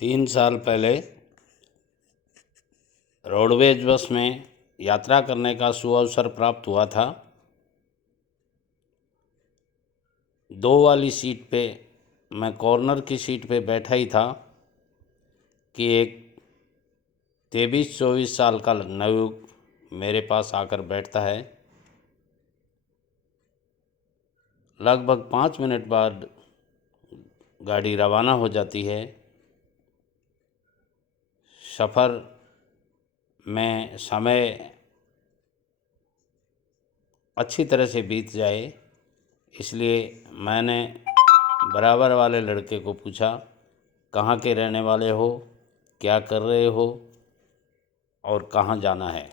3 साल पहले roadways bus में यात्रा करने का सुअवसर प्राप्त हुआ था। 2 वाली सीट पे मैं कॉर्नर की सीट पे बैठा ही था कि एक 23-24 साल का नवयुवक मेरे पास आकर बैठता है। लगभग 5 मिनट बाद गाड़ी रवाना हो जाती है। सफ़र में समय अच्छी तरह से बीत जाए इसलिए मैंने बराबर वाले लड़के को पूछा, कहाँ के रहने वाले हो, क्या कर रहे हो और कहाँ जाना है।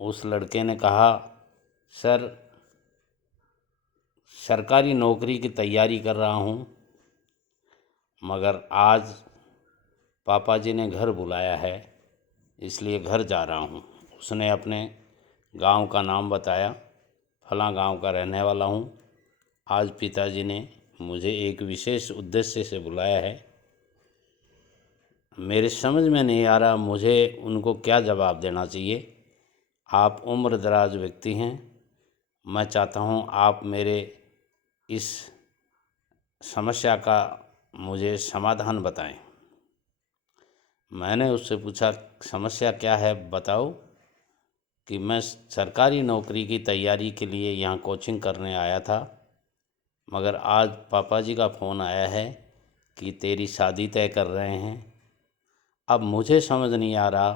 उस लड़के ने कहा, सर सरकारी नौकरी की तैयारी कर रहा हूँ, मगर आज पापा जी ने घर बुलाया है इसलिए घर जा रहा हूँ। उसने अपने गांव का नाम बताया, फलां गांव का रहने वाला हूँ। आज पिताजी ने मुझे एक विशेष उद्देश्य से बुलाया है। मेरे समझ में नहीं आ रहा मुझे उनको क्या जवाब देना चाहिए। आप उम्रदराज व्यक्ति हैं, मैं चाहता हूँ आप मेरे इस समस्या का मुझे समाधान बताएं। मैंने उससे पूछा, समस्या क्या है बताओ। कि मैं सरकारी नौकरी की तैयारी के लिए यहाँ कोचिंग करने आया था, मगर आज पापा जी का फ़ोन आया है कि तेरी शादी तय कर रहे हैं। अब मुझे समझ नहीं आ रहा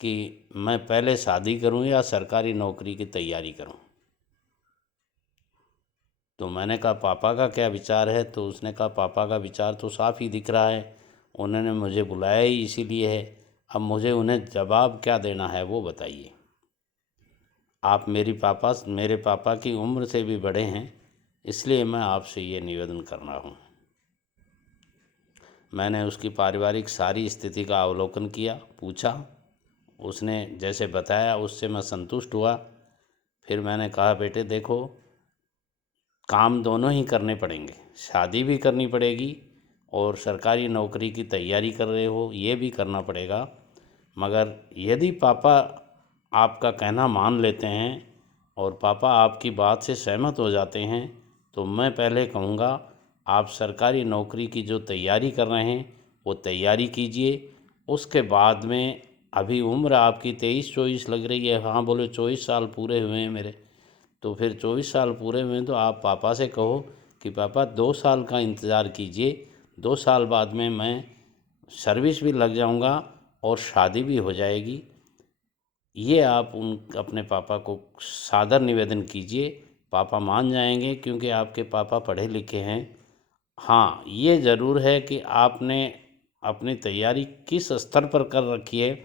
कि मैं पहले शादी करूं या सरकारी नौकरी की तैयारी करूं। तो मैंने कहा पापा का क्या विचार है। तो उसने कहा पापा का विचार तो साफ ही दिख रहा है, उन्होंने मुझे बुलाया ही इसीलिए है। अब मुझे उन्हें जवाब क्या देना है वो बताइए। आप मेरे पापा की उम्र से भी बड़े हैं, इसलिए मैं आपसे ये निवेदन कर रहा हूँ। मैंने उसकी पारिवारिक सारी स्थिति का अवलोकन किया, पूछा, उसने जैसे बताया उससे मैं संतुष्ट हुआ। फिर मैंने कहा बेटे देखो, काम दोनों ही करने पड़ेंगे, शादी भी करनी पड़ेगी और सरकारी नौकरी की तैयारी कर रहे हो ये भी करना पड़ेगा। मगर यदि पापा आपका कहना मान लेते हैं और पापा आपकी बात से सहमत हो जाते हैं तो मैं पहले कहूँगा आप सरकारी नौकरी की जो तैयारी कर रहे हैं वो तैयारी कीजिए। उसके बाद में अभी उम्र आपकी 23-24 लग रही है। हाँ बोले 24 साल पूरे हुए हैं मेरे। तो फिर 24 साल पूरे हुए तो आप पापा से कहो कि पापा 2 साल का इंतज़ार कीजिए, 2 साल बाद में मैं सर्विस भी लग जाऊंगा और शादी भी हो जाएगी। ये आप अपने पापा को सादर निवेदन कीजिए, पापा मान जाएंगे क्योंकि आपके पापा पढ़े लिखे हैं। हाँ ये ज़रूर है कि आपने अपनी तैयारी किस स्तर पर कर रखी है,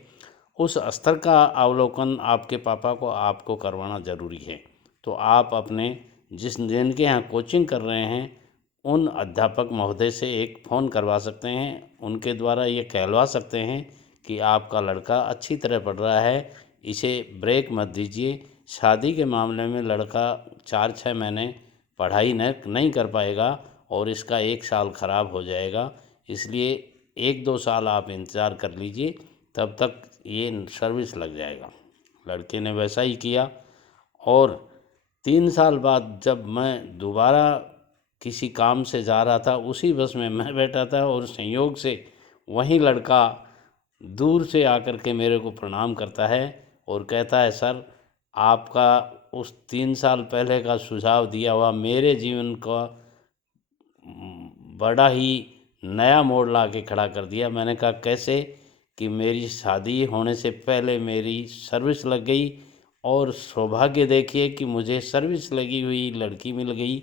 उस स्तर का अवलोकन आपके पापा को आपको करवाना ज़रूरी है। तो आप अपने जिनके यहाँ कोचिंग कर रहे हैं उन अध्यापक महोदय से एक फ़ोन करवा सकते हैं, उनके द्वारा ये कहलवा सकते हैं कि आपका लड़का अच्छी तरह पढ़ रहा है, इसे ब्रेक मत दीजिए। शादी के मामले में लड़का 4-6 महीने पढ़ाई नहीं कर पाएगा और इसका 1 साल ख़राब हो जाएगा, इसलिए 1-2 साल आप इंतज़ार कर लीजिए, तब तक ये सर्विस लग जाएगा। लड़के ने वैसा ही किया और 3 साल बाद जब मैं दोबारा किसी काम से जा रहा था, उसी बस में मैं बैठा था और संयोग से वही लड़का दूर से आकर के मेरे को प्रणाम करता है और कहता है, सर आपका उस 3 साल पहले का सुझाव दिया हुआ मेरे जीवन का बड़ा ही नया मोड़ ला के खड़ा कर दिया। मैंने कहा कैसे। कि मेरी शादी होने से पहले मेरी सर्विस लग गई और सौभाग्य देखिए कि मुझे सर्विस लगी हुई लड़की मिल गई।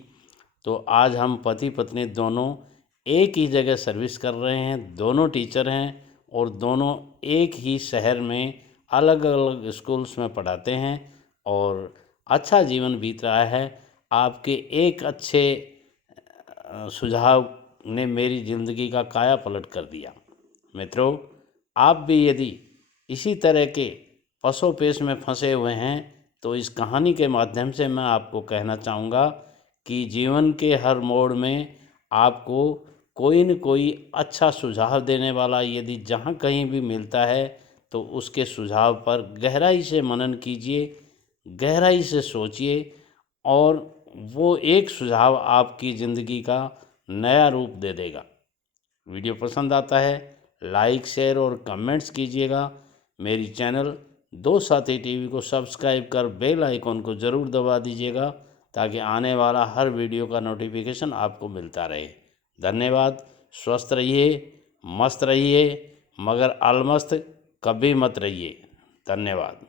तो आज हम पति पत्नी दोनों एक ही जगह सर्विस कर रहे हैं, दोनों टीचर हैं और दोनों एक ही शहर में अलग अलग स्कूल्स में पढ़ाते हैं और अच्छा जीवन बीत रहा है। आपके एक अच्छे सुझाव ने मेरी ज़िंदगी का काया पलट कर दिया। मित्रों, आप भी यदि इसी तरह के पसोपेश में फंसे हुए हैं तो इस कहानी के माध्यम से मैं आपको कहना चाहूँगा कि जीवन के हर मोड़ में आपको कोई न कोई अच्छा सुझाव देने वाला यदि जहाँ कहीं भी मिलता है तो उसके सुझाव पर गहराई से मनन कीजिए, गहराई से सोचिए और वो एक सुझाव आपकी ज़िंदगी का नया रूप दे देगा। वीडियो पसंद आता है लाइक, शेयर और कमेंट्स कीजिएगा। मेरी चैनल दो साथी टीवी को सब्सक्राइब कर बेल आइकॉन को ज़रूर दबा दीजिएगा ताकि आने वाला हर वीडियो का नोटिफिकेशन आपको मिलता रहे। धन्यवाद। स्वस्थ रहिए, मस्त रहिए, मगर अलमस्त कभी मत रहिए। धन्यवाद।